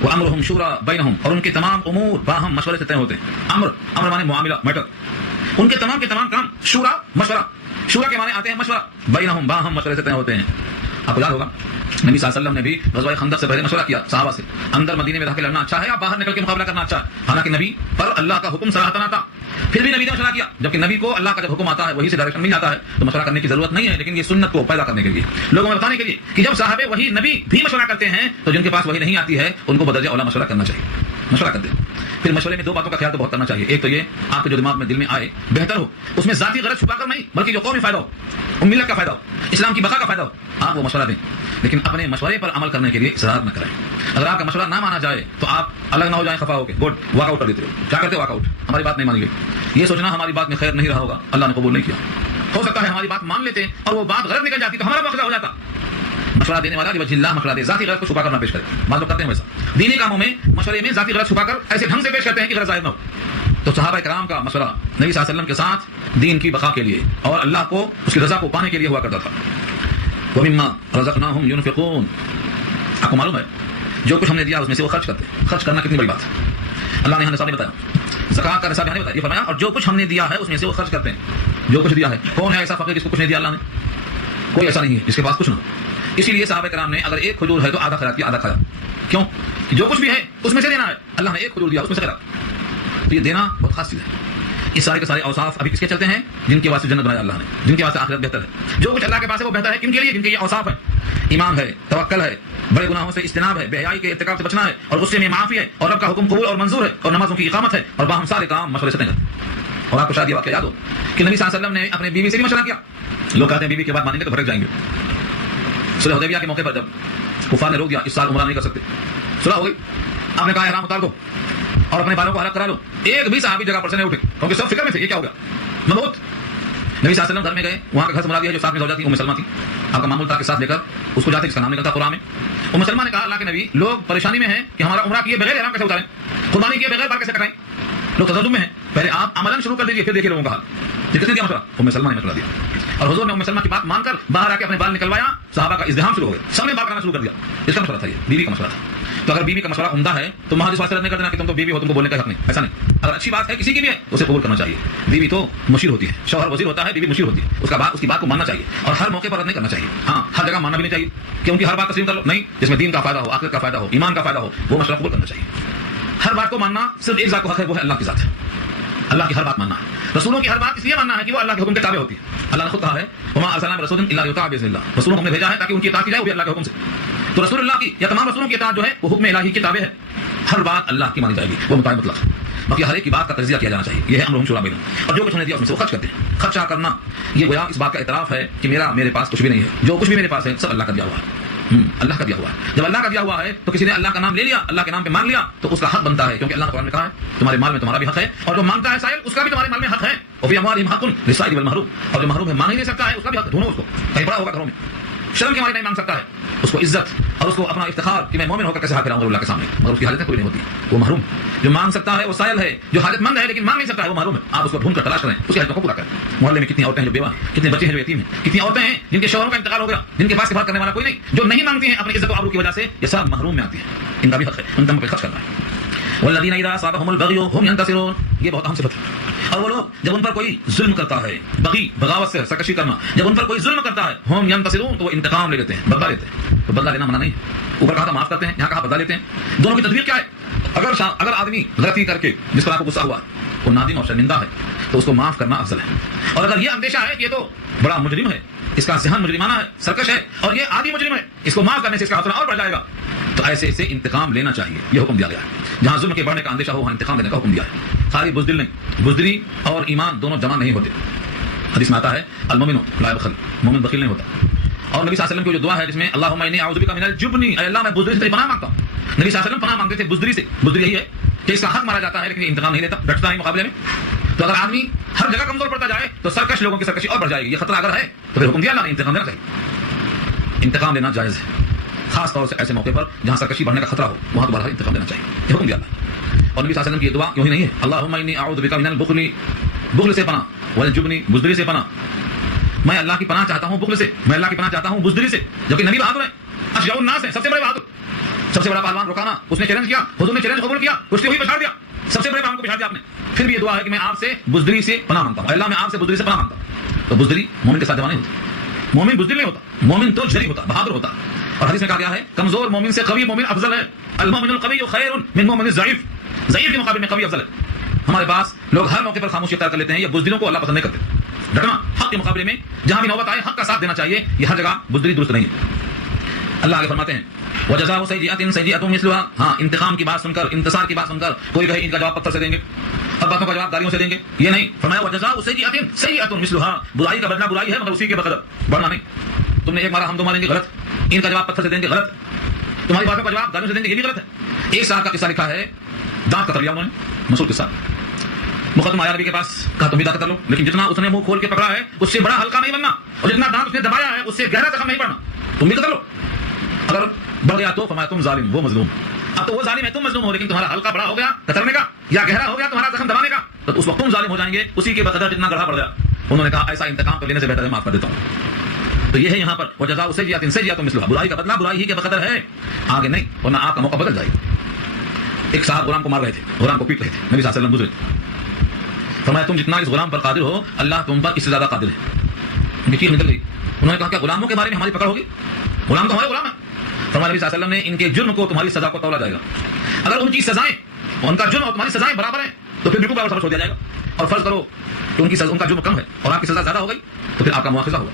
وامرهم شورى بینہم، اور ان کے تمام امور باہم مشورے سے طے ہوتے ہیں۔ امر مانے معاملہ، میٹر، ان کے تمام کام شورا مشورہ، شورا کے معنی آتے ہیں مشورہ، بینہم باہم مشورے سے طے ہوتے ہیں۔ آپ کو یاد ہوگا نبی صلی اللہ علیہ وسلم نے بھی غزوہ خندق سے پہلے مشورہ کیا صحابہ سے، اندر مدینے میں رہ کے لڑنا اچھا ہے یا باہر نکل کے مقابلہ کرنا اچھا ہے؟ حالانکہ نبی پر اللہ کا حکم صراحتاً آتا، پھر بھی نبی نے مشورہ کیا، جبکہ نبی کو اللہ کا جب حکم آتا ہے وہی سے ڈائریکشن مل جاتا ہے تو مشورہ کرنے کی ضرورت نہیں ہے، لیکن یہ سنت کو پیدا کرنے کے لیے، لوگوں میں بتانے کے لیے کہ جب صحابہ وہی نبی بھی مشورہ کرتے ہیں تو جن کے پاس وہی نہیں آتی ہے ان کو بدرجہ اولا مشورہ کرنا چاہیے، مشورہ کرتے ہیں۔ پھر مشورے میں دو باتوں کا خیال تو بہت کرنا چاہیے، ایک تو یہ آپ کے جو دماغ میں دل میں آئے بہتر ہو، اس میں ذاتی غرض چھپا کر نہیں بلکہ جو قومی فائدہ ہو، ملت کا فائدہ ہو، اسلام کی بقا کا فائدہ ہو، آپ وہ مشورہ دیں، لیکن اپنے مشورے پر عمل کرنے کے لیے اصرار نہ کریں۔ اگر آپ کا مشورہ نہ مانا جائے تو آپ الگ نہ ہو جائیں خفا ہو کے، گڈ واک آؤٹ کر دیتے ہو، کیا کرتے ہو؟ واک آؤٹ، ہماری بات نہیں مانی گئی، یہ سوچنا ہماری بات میں خیر نہیں رہا ہوگا، اللہ نے قبول نہیں کیا، ہو سکتا ہے ہماری بات مان لیتے اور وہ بات غلط نکل جاتی تو ہمارا وقت ہو جاتا۔ مشورہ دینے والا وجہ اللہ مشورہ دے، ذاتی غرض کو چھپا کر نہ پیش کرے، بعض لوگ کرتے ہیں ویسا، دینی کاموں میں مشورے میں ذاتی غرض چھپا کر ایسے ڈھنگ سے پیش کرتے ہیں کہ غرض ظاہر نہ ہو۔ تو صحابہ کرام کا مشورہ نبی صلی اللہ علیہ وسلم کے ساتھ دین کی بقا کے لیے اور اللہ کو اس کی رضا کو پانے کے لیے ہوا کرتا تھا۔ وَمِمَّا رَزَقْنَاهُمْ يُنْفِقُونَ، آپ کو معلوم ہے جو کچھ ہم نے دیا اس میں سے وہ خرچ کرتے ہیں۔ خرچ کرنا کتنی بڑی بات ہے، اللہ نے ہمیں نصاب بتایا، زکوٰۃ کا نصاب بتایا، یہ فرمایا اور جو کچھ ہم نے دیا ہے اس میں سے وہ خرچ کرتے ہیں۔ جو کچھ دیا ہے، کون ہے ایسا فقیر جس کو کچھ نہیں دیا اللہ نے؟ کوئی ایسا نہیں ہے جس کے پاس کچھ نہ۔ اسی لیے صحابہ کرام نے اگر ایک کھجور ہے تو آدھا خیرات کیا، آدھا کھایا، کیوں؟ جو کچھ بھی ہے اس میں سے دینا ہے، اللہ نے ایک کھجور دیا اس میں سے خیرات، تو یہ دینا بہت خاص چیز ہے۔ یہ سارے کے سارے اوصاف ابھی کس کے چلتے ہیں؟ جن کے واسطے جنت بنایا اللہ نے، جن کے واسطے آخرت بہتر ہے۔ جو کچھ اللہ کے پاس ہے وہ بہتر ہے کن کے لیے؟ جن کے یہ اوصاف ہے، ایمان ہے، توکل ہے، بڑے گناہوں سے اجتناب ہے، بے حیائی کے ارتکاب سے بچنا ہے، اور غصے میں معافی ہے، اور رب کا حکم قبول اور منظور ہے، اور نمازوں کی اقامت ہے، اور باہم سارے کام مشورے سے طے کرتے ہیں۔ اور آپ کو شاید یہ واقعہ یاد ہو کہ نبی صلی اللہ علیہ وسلم نے اپنے بیوی سے بھی مشورہ کیا۔ لوگ کہتے ہیں بیوی کی بات مانیں گے تو بھٹک جائیں گے۔ صلح حدیبیہ کے موقع پر جب کفار نے روک دیا اس سال عمرہ نہیں کر سکتے، صلح ہو گئی، آپ نے کہا احرام اتار دو اور اپنے بالوں کو حلق کرا لو، ایک بھی صحابی جگہ پر سے نہیں اٹھے کیونکہ سب فکر میں تھے یہ کیا ہوگا، مبعوث۔ نبی صلی اللہ علیہ وسلم گھر میں گئے، وہاں کا گھر سے مراد یہ ہے جو ساتھ میں زوجہ تھی ام سلمہ تھی، آپ کا معمول تھا کہ ساتھ لے کر اس کو جاتے جس کا نام نکلتا قرآن میں۔ ام سلمہ نے کہا اللہ کے نبی لوگ پریشانی میں ہیں کہ ہمارا عمرہ کیے بغیر احرام کیسے اتاریں، قربانی کیے بغیر بال کیسے کٹائیں، لوگ تزدد میں ہیں، پہلے آپ عملاً شروع کر دیجیے پھر دیکھیے لوگوں کا حال۔ یہ کس نے دیا مشورہ؟ ام سلمہ نے مشورہ دیا، اور حضور نے ام سلمہ کی بات مان کر باہر آ کے اپنے بال نکلوایا، صحابہ کا ازدحام شروع ہو گیا، سب نے بات کرنا شروع کر دیا، اس کا مشورہ تھا، یہ بیوی کا مشورہ تھا۔ تو اگر بیوی کا مشورہ عمدہ ہے تو محض اس واسطے رد نہیں کر دینا کہ تم تو بیوی ہو تم کو بولنے کا حق نہیں، ایسا نہیں۔ اگر اچھی بات ہے کسی کی بھی ہے اسے قبول کرنا چاہیے۔ بیوی تو مشیر ہوتی ہے، شوہر وزیر ہوتا ہے، بیوی مشیر ہوتی ہے، اس کی بات کو ماننا چاہیے اور ہر موقع پر رد نہیں کرنا چاہیے۔ ہاں ہر جگہ ماننا بھی نہیں چاہیے کیونکہ ہر بات تسلیم کر لو نہیں، جس میں دین کا فائدہ ہو، آخرت کا فائدہ ہو، ایمان کا فائدہ ہو، وہ مشورہ قبول کرنا چاہیے۔ ہر بات کو ماننا صرف ایک ذات کو حق ہے، وہ ہے اللہ کی ذات ہے، اللہ کی ہر بات ماننا ہے۔ رسولوں کی ہر بات اس لیے ماننا ہے کہ وہ اللہ کے حکم کے تابع ہوتی ہے، اللہ نے خود کہا ہے وما ارسلنا من رسول الا ليطاع باذن الله، رسولوں کو ہم نے بھیجا ہے تاکہ ان کی اطاعت کی جائے، وہ بھی اللہ کے حکم سے۔ تو رسول اللہ کی یا تمام رسولوں کی اطاعت جو ہے وہ حکم الہی کے تابع ہے، ہر بات اللہ کی مانی جائے گی، وہ مطابق مطلق، باقی ہر ایک کی بات کا تجزیہ کیا جانا چاہیے، یہ ہے امرهم شورى بینہم، اور جو کچھ ہم نے دیا اس میں سے وہ خرچ کرتے ہیں۔ خرچہ کرنا یہ گویا اس بات کا اعتراف ہے کہ میرے پاس کچھ بھی نہیں ہے، جو کچھ بھی میرے پاس ہے سب اللہ کا دیا ہوا ہے، اللہ کا دیا ہوا ہے۔ جب اللہ کا دیا ہوا ہے تو کسی نے اللہ کا نام لے لیا، اللہ کے نام پہ مانگ لیا تو اس کا حق بنتا ہے، کیونکہ اللہ قرآن میں کہا ہے تمہارے مال میں تمہارا بھی حق ہے، اور جو مانگتا ہے سائل اس کا بھی تمہارے مال میں حق ہے، وفی اموالہم حق للسائل والمحروم، اور جو محروم ہے مانگ ہی نہیں سکتا ہے اس کا بھی حق، ڈھونڈو اس کو، کہیں پڑا ہوگا گھروں میں، شرم کے مارے نہیں مانگ سکتا ہے، اس کو عزت اور اس کو اپنا افتخار کہ میں مومن ہو کر کیسے ہاتھ پھیلاؤں اللہ کے سامنے، مگر اس کی حالت کوئی نہیں ہوتی، وہ محروم۔ جو مانگ سکتا ہے وہ سائل ہے، جو حاجت مند ہے لیکن مانگ نہیں سکتا ہے وہ محروم ہے، آپ اس کو ڈھونڈ کر تلاش کریں، اس کی حاجت کو پورا کریں۔ محلے میں کتنی عورتیں ہیں جو بیوہ ہیں، کتنے بچے ہیں جو یتیم ہیں، کتنی عورتیں ہیں جن کے شوہروں کا انتقال ہو گیا، جن کے پاس کفایت کرنے والا کوئی نہیں، جو نہیں مانگتی ہیں اپنی عزت و آبرو کی وجہ سے، یہ سب محروم میں آتی ہیں، ان کا بھی حق ہے، ان پہ خرچ کرنا ہے۔ والذین اذا اصابهم البغی هم ينتصرون، یہ بہت اہم صفت ہے۔ اور وہ لوگ جب ان پر کوئی ظلم کرتا ہے، بغی بغاوت سے سرکشی کرنا، جب ان پر کوئی ظلم کرتا ہے هم ينتصرون تو وہ انتقام لے لیتے ہیں، بدلہ لیتے ہیں، تو بدلہ لینا منع نہیں ہے۔ اوپر کہا تھا معاف کرتے ہیں، یہاں کہا بدلا لیتے ہیں. دونوں کی تدبیر کیا ہے؟ اگر آدمی غلطی کر کے جس پر آپ کو غصہ ہوا وہ نادم اور شرمندہ ہے تو اس کو معاف کرنا افضل ہے. اور اگر یہ اندیشہ ہے کہ یہ تو بڑا مجرم ہے، اس کا ذہن مجرمانہ ہے، سرکش ہے، اور یہ عادی مجرم ہے، اس کو معاف کرنے سے اس کا حوصلہ اور بڑھ جائے گا، تو ایسے سے انتقام لینا چاہیے. یہ حکم دیا گیا ہے. جہاں ظلم کے بڑھنے کا اندیشہ ہو وہاں انتقام لینے کا حکم دیا ہے. خالی بزدل نہیں، بزدلی اور ایمان دونوں جمع نہیں ہوتے. حدیث میں آتا ہے المؤمن لا یبخل، مومن بخیل نہیں ہوتا. اور نبی صلی اللہ علیہ وسلم کی جو دعا ہے جس میں اللہم انی اعوذ بک من الجبن، اے اللہ میں بزدلی سے پناہ مانگتا ہوں. نبی صلی اللہ علیہ وسلم پناہ مانگتے تھے بزدلی سے. بزدلی یہی ہے کہ اس کا حق مارا جاتا ہے لیکن انتقام نہیں لیتا، ڈٹتا ہے مقابلے میں. تو اگر آدمی ہر جگہ کمزور پڑتا جائے تو سرکش لوگوں کی سرکشی اور بڑھ جائے گی. یہ خطرہ اگر ہے تو پھر حکم دیا اللہ نے انتقام لینا چاہیے. انتقام لینا جائز ہے، خاص طور سے ایسے موقع پر جہاں سرکشی بڑھنے کا خطرہ ہو، وہاں دوبارہ انتقام لینا چاہیے. یہ حکم دیا اللہ. اور نبی صلی اللہ علیہ وسلم کی یہ دعا یوں ہی نہیں ہے اللہم انی اعوذ بک من البخل، بخل سے پناہ، والجبن، بزدلی سے پناہ. میں اللہ کی پناہ چاہتا ہوں بخل سے، میں اللہ کی پناہ چاہتا ہوں بزدلی سے. جبکہ نبی بہادر ہیں، اشجاع الناس ہیں، سب سے بڑے بہادر، سب سے بڑا پہلوان رکانا. اس نے چیلنج کیا، حضور نے چیلنج قبول کیا، کشتی ہوئی پچھاڑ دیا، سب سے بڑے پہلوان کو پچھاڑ دیا آپ نے. پھر بھی یہ دعا ہے کہ میں آپ سے بزدلی سے پناہ مانگتا ہوں. اللہ میں آپ سے بزدلی سے پناہ مانگتا ہوں. تو بزدلی مومن کے ساتھ جمع نہیں ہوتی. مومن بزدل نہیں ہوتا، مومن تو جری ہوتا، بہادر ہوتا. اور حدیث میں کہا گیا ہے کمزور مومن سے قوی مومن افضل ہے. المؤمن القوی خیر من مومن الضعیف، ضعیف کے مقابلے میں قوی افضل ہے. ہمارے پاس لوگ ہر موقع پر خاموشی اختیار کر لیتے ہیں. یہ بزدلوں کو اللہ پسند نہیں کرتے. ڈٹنا حق کے مقابلے میں جہاں بھی نوبت آئے حق کا ساتھ دینا چاہیے. یہ ہر جگہ بزدلی درست نہیں ہے. اللہ آگے فرماتے ہیں وجزاء سیئۃ سیئۃ مثلها. ہاں انتقام کی بات سن کر، انتصار کی بات سن کر کوئی کہے ان کا جواب پتھر سے دیں گے، اب باتوں کا جواب گالیوں سے دیں گے، یہ نہیں. فرمایا وجزاء سیئۃ سیئۃ مثلها. برائی کا بدلہ برائی ہے مگر اسی کے بقدر، بڑھنا نہیں. تم نے ایک مارا ہم دو ماریں گے، غلط. ان کا جواب پتھر سے دیں گے، غلط. تمہاری باتوں کا جواب گالیوں سے دیں گے، یہ بھی غلط ہے. ایک صاحب کا قصہ لکھا ہے، دانت کتر لیا انہوں نے، مشہور قصہ. مقدمہ آیا نبی کے پاس، کہا تم بھی دانت کتر لو، لیکن جتنا اس نے منہ کھول کے پکڑا ہے اس سے بڑا ہلکا نہیں بننا، اور جتنا دانت اس نے دبایا ہے اس سے گہرا زخم نہیں پڑنا. تم بھی کتر لو. اگر بڑھ گیا تو فرمایا تم ظالم، وہ مظلوم. اب تو وہ ظالم ہے، تم مظلوم ہو، لیکن تمہارا حلقہ بڑا ہو گیا کترنے کا یا گہرا ہو گیا تمہارا زخم دبانے کا، تو اس وقت تم ظالم ہو جائیں گے اسی کے بقدر جتنا گڑھا بڑھ گیا. انہوں نے کہا ایسا انتقام کر لینے سے بہتر ہے معاف کر دیتا ہوں. تو یہ ہے یہاں پر وجزاء سیئۃ سیئۃ مثلها. برائی کا بدلہ برائی ہی کے بقدر ہے، آگے نہیں، ورنہ آپ کا موقع بدل جائے گا. ایک صاحب غلام کو مار رہے تھے، غلام کو پیٹ رہے تھے. نبی صلی اللہ علیہ وسلم گزرے، فرمایا تم جتنا اس غلام پر قادر ہو اللہ تم پر اس سے زیادہ قادر ہے. ان کی چیخ نکل گئی. انہوں نے کہا کیا غلاموں کے بارے میں ہماری پکڑ ہوگی؟ غلام تو ہمارے غلام ہے. فرمایا نبی صلی اللہ علیہ وسلم نے ان کے جرم کو تمہاری سزا کو تولا جائے گا. اگر ان کی سزائیں، ان کا جرم اور تمہاری سزائیں برابر ہیں تو پھر بالکل برابر سبق چھوڑ دیا جائے گا. اور فرض کرو کہ ان کا جرم کم ہے اور آپ کی سزا زیادہ ہو گئی تو پھر آپ کا مواخذہ ہوگا.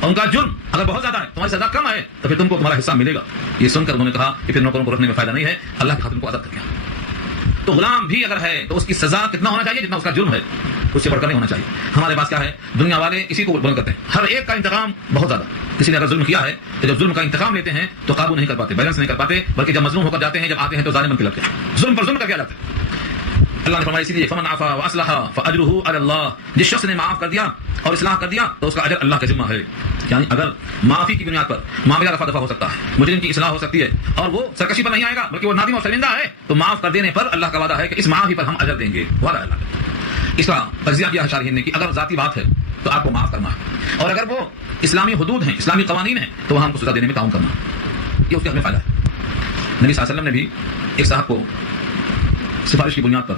اور ان کا جرم اگر بہت زیادہ ہے، تمہاری سزا کم ہے، تو پھر تم کو تمہارا حصہ ملے گا. یہ سن کر انہوں نے کہا کہ پھر نوکروں کو رکھنے میں فائدہ نہیں ہے، اللہ کے خاطر کو آزاد کر دیا. تو غلام بھی اگر ہے تو اس کی سزا کتنا ہونا چاہیے جتنا اس کا جرم ہے، اس سے بڑھ کر نہیں ہونا چاہیے. ہمارے پاس کیا ہے، دنیا والے اسی کو بلند کرتے ہیں، ہر ایک کا انتقام بہت زیادہ. کسی نے اگر ظلم کیا ہے تو جب ظلم کا انتقام لیتے ہیں تو قابو نہیں کر پاتے، بیلنس نہیں کر پاتے، بلکہ جب مظلوم ہو کر جاتے ہیں، جب آتے ہیں تو ظالم بن کے لگتے ہیں، ظلم پر ظلم کر کے جاتے ہیں. اللہ نے فرمایا اسی لیے فمن عفا واصلح فاجره علی اللہ. جس شخص نے معاف کر دیا اور اصلاح کر دیا تو اس کا اجر اللہ کے ذمہ ہے. یعنی اگر معافی کی بنیاد پر معاملہ رفع دفع ہو سکتا ہے، مجرم کی اصلاح ہو سکتی ہے اور وہ سرکشی پر نہیں آئے گا بلکہ وہ نادم اور شرمندہ ہے، تو معاف کر دینے پر اللہ کا وعدہ ہے کہ اس معافی پر ہم اجر دیں گے. وعدہ اللہ کا. اس کا تجزیہ کیا ہے شارحین نے کہ اگر ذاتی بات ہے تو آپ کو معاف کرنا ہے، اور اگر وہ اسلامی حدود ہیں، اسلامی قوانین ہیں، تو وہاں ہم کو سزا دینے میں تعاون کرنا ہے. یہ اس کے حق میں فائدہ ہے. نبی صلی اللہ علیہ وسلم نے بھی ایک صاحب کو سفارش کی بنیاد پر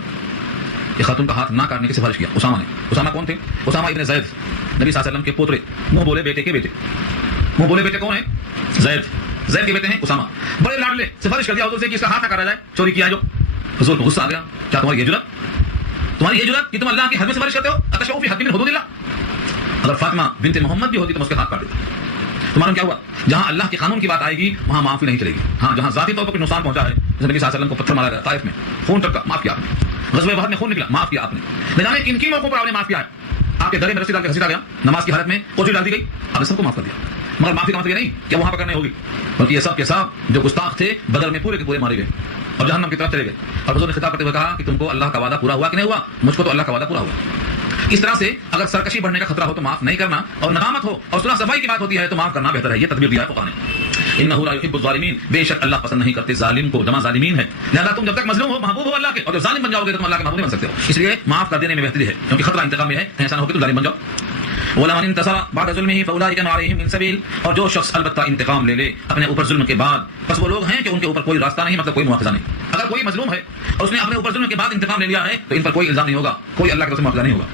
یہ خاتون کا ہاتھ نہ کاٹنے کی سفارش کیا. اسامہ نے. اسامہ کون تھے؟ اسامہ ابن زید، نبی صلی اللہ علیہ وسلم کے پوترے، منہ بولے بیٹے کے بیٹے. منہ بولے بیٹے کون ہیں؟ زید. زید کے بیٹے ہیں اسامہ. بڑے لاڈلے. سفارش کر دیا حضور سے کہ اس کا ہاتھ نہ کاٹا جائے، چوری کیا ہے جو. حضور کو غصہ آ گیا، کیا تمہاری یہ جرات کہ تم اللہ کی حد میں سفارش کرتے ہو؟ اتشفعوا فی حد من حدود اللہ. اگر فاطمہ بنت محمد بھی ہوتی تو اس کے ہاتھ کاٹ دیتے. تمہارا کیا ہوا؟ جہاں اللہ کے قانون کی بات آئے گی وہاں معافی نہیں چلے گی. ہاں جہاں ذاتی طور پر کوئی نقصان پہنچا ہے، جیسے نبی صلی اللہ علیہ وسلم کو پتھر مارا گیا طائف میں، خون ٹپکا، معاف کیا آپ نے. غزوہ بدر میں خون نکلا، معاف کیا آپ نے. نہ جانے کن کن موقعوں پر آپ نے معاف کیا ہے. آپ کے گلے میں رسی ڈال کے گھسیٹا گیا، نماز کی حالت میں کوچی ڈال دی گئی، آپ نے سب کو معاف کر دیا. مگر معافی کا مطلب یہ نہیں کہ وہاں پر کرنے ہوگی، بلکہ یہ سب کے سب جو گستاخ تھے بدر میں پورے کے پورے مارے گئے اور جہنم کی طرف چلے گئے. اور حضور نے خطاب کرتے ہوئے کہا کہ تم کو اللہ کا وعدہ پورا ہوا کہ نہیں ہوا؟ مجھ کو تو اللہ کا وعدہ پورا ہوا. اس طرح سے اگر سرکشی بڑھنے کا خطرہ ہو تو معاف نہیں کرنا، اور ندامت ہو اور صلح صفائی کی بات ہوتی ہے تو معاف کرنا بہتر ہے. یہ تدبیر دیا ہے فقہ نے. انہ لا یحب الظالمین. بے شک اللہ پسند نہیں کرتے ظالم کو، جمع ظالمین ہے. لہذا تم جب تک مظلوم ہو محبوب ہو اللہ کے، اور جب ظالم بن جاؤ گے تو تم اللہ کے محبوب نہیں بن سکتے ہو. اس لیے معاف کر دینے میں بہتری ہے، کیونکہ خطرہ انتقام میں ہے. ایسا نہ ہو کہ تم ظالم بن جاؤ. ولمن انتصر بعد ظلمه فاولئک علیہم من سبیل. اور جو شخص البتہ انتقام لے لے اپنے اوپر ظلم کے بعد، بس وہ لوگ ہیں کہ ان کے اوپر کوئی راستہ نہیں، مطلب کوئی مواخذہ نہیں. اگر کوئی مظلوم ہے اور اس نے اپنے اوپر ظلم کے بعد انتقام لے لیا ہے تو ان پر کوئی الزام نہیں ہوگا، کوئی اللہ کی طرف سے مواخذہ نہیں ہوگا.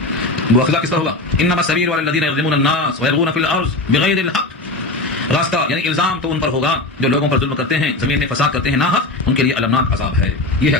مواخذہ کس طرح ہوگا؟ انما السبیل علی الذین یظلمون الناس ويبغون فی الارض بغیر الحق. راستہ یعنی الزام تو ان پر ہوگا جو لوگوں پر ظلم کرتے ہیں، زمین میں فساد کرتے ہیں ناحق، ان کے لیے المناک عذاب ہے. یہ ہے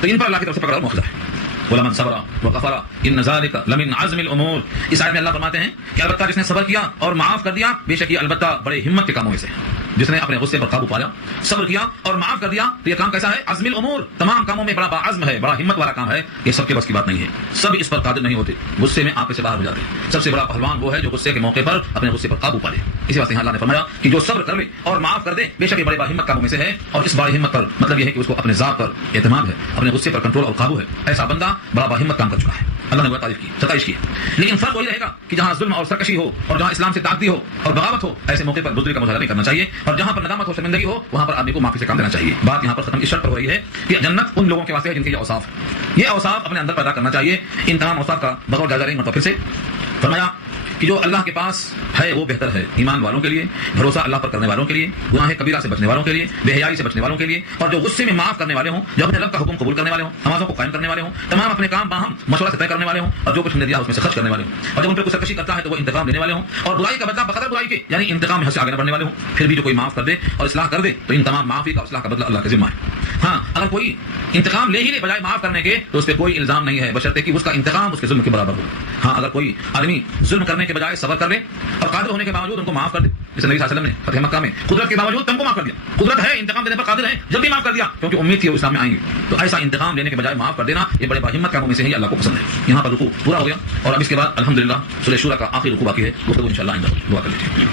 تو ان پر اللہ کی طرف سے پکڑا مؤاخذہ ہے. وَلَمَنْ صَبَرَ وَغَفَرَ إِنَّ ذَلِكَ لَمِنْ عَزْمِ الْأُمُورِ. اس آیت میں اللہ فرماتے ہیں کہ البتہ جس نے صبر کیا اور معاف کر دیا، بے شک یہ البتہ بڑے ہمت کے کاموں میں سے ہے. جس نے اپنے غصے پر قابو پایا، صبر کیا اور معاف کر دیا، تو یہ کام کیسا ہے؟ عزم الامور، تمام کاموں میں بڑا باعزم ہے، بڑا ہمت والا کام ہے. یہ سب کے بس کی بات نہیں ہے، سب اس پر قادر نہیں ہوتے، غصے میں آنکھ سے باہر ہو جاتے ہیں. سب سے بڑا پہلوان وہ ہے جو غصے کے موقع پر اپنے غصے پر قابو پا لے. اسی واسطے اللہ نے فرمایا کہ جو صبر کر لے اور معاف کر دے، بے شک یہ بڑے با ہمت کاموں میں سے ہے. اور اس بڑی ہمت پر مطلب یہ ہے کہ اس کو اپنے ذات پر اعتماد ہے، اپنے غصے پر کنٹرول اور قابو ہے. ایسا بندہ بڑا با ہمت کام کر چکا ہے. اللہ نے وہ تعریف کی، ستائش کی. لیکن فرق وہی رہے گا کہ جہاں ظلم اور سرکشی ہو اور جہاں اسلام سے تعدی ہو اور بغاوت ہو، ایسے موقع پر بزدلی کا مظاہرہ نہیں کرنا چاہیے. اور جہاں پر ندامت ہو، شرمندگی ہو، وہاں پر آدمی کو معافی سے کام لینا چاہیے. بات یہاں پر ختم اس شرط پر ہو رہی ہے کہ جنت ان لوگوں کے واسطے ہے جن کے یہ اوصاف ہے. یہ اوصاف اپنے اندر پیدا کرنا چاہیے. ان تمام اوصاف کا بغور جائزہ لیں گے. پھر سے فرمایا کہ جو اللہ کے پاس ہے وہ بہتر ہے ایمان والوں کے لیے، بھروسہ اللہ پر کرنے والوں کے لیے، گناہ کبیرہ سے بچنے والوں کے لیے، بے حیائی سے بچنے والوں کے لیے، اور جو غصے میں معاف کرنے والے ہوں، جو اپنے رب کا حکم قبول کرنے والے ہوں، نمازوں کو قائم کرنے والے ہوں، تمام اپنے کام باہم مشورہ سے طے کرنے والے ہوں، اور جو کچھ ہم نے دیا اس میں سے خرچ کرنے والے ہوں. اور جب ان پہ کوئی سرکشی کرتا ہے تو وہ انتقام لینے والے ہوں، اور برائی کا بدلہ بقدر برائی کے یعنی انتقام میں حد سے آگے نہ بڑھنے والے ہوں. پھر بھی جو کوئی معاف کر دے اور اصلاح کر دے تو ان تمام معافی کا اصلاح کا بدلہ اللہ کا ذمہ ہے. ہاں اگر کوئی انتقام لے ہی لے بجائے معاف کرنے کے تو اس پہ کوئی الزام نہیں ہے، بشرطے کہ اس کا انتقام اس کے ظلم کے برابر ہو. ہاں اگر کوئی آدمی ظلم کرنے کے بجائے صبر کر لے اور قادر ہونے کے باوجود ان کو معاف کر دے، جیسے نبی صلی اللہ علیہ وسلم نے فتح مکہ میں قدرت کے باوجود تم کو معاف کر دیا، قدرت ہے انتقام دینے پر قادر ہے، جلدی معاف کر دیا کیونکہ امید تھی وہ اسلام میں آئیں گے. تو ایسا انتقام لینے کے بجائے معاف کر دینا یہ بڑے باہمت کاموں میں سے ہے، یہ اللہ کو پسند ہے. یہاں پر رکوع پورا ہو گیا اور اب اس کے بعد الحمدللہ سورہ شورى کا آخری رکوع باقی ہے. گفتگو انشاءاللہ آئندہ دعا کر لیجیے.